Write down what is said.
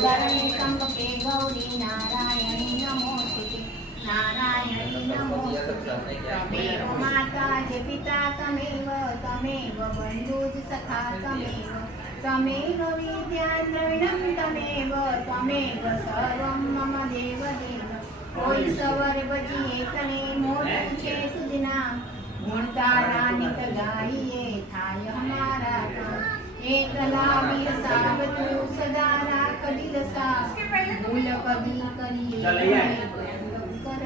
शरण्ये त्र्यंबके गौरी नारायणी नमोस्तुते नारायणी नमोस्तुते तमेव माता च पिता तमेव बन्धुज सखा तमेव विद्या द्रविणं तमेव सर्वं मम देव कोई सवर बजी एकने मोटू छे तुझना गुणतारा नित गाइए थाय हमारा एकला साब तू सदा राख दिलसा भूल कभी करी कर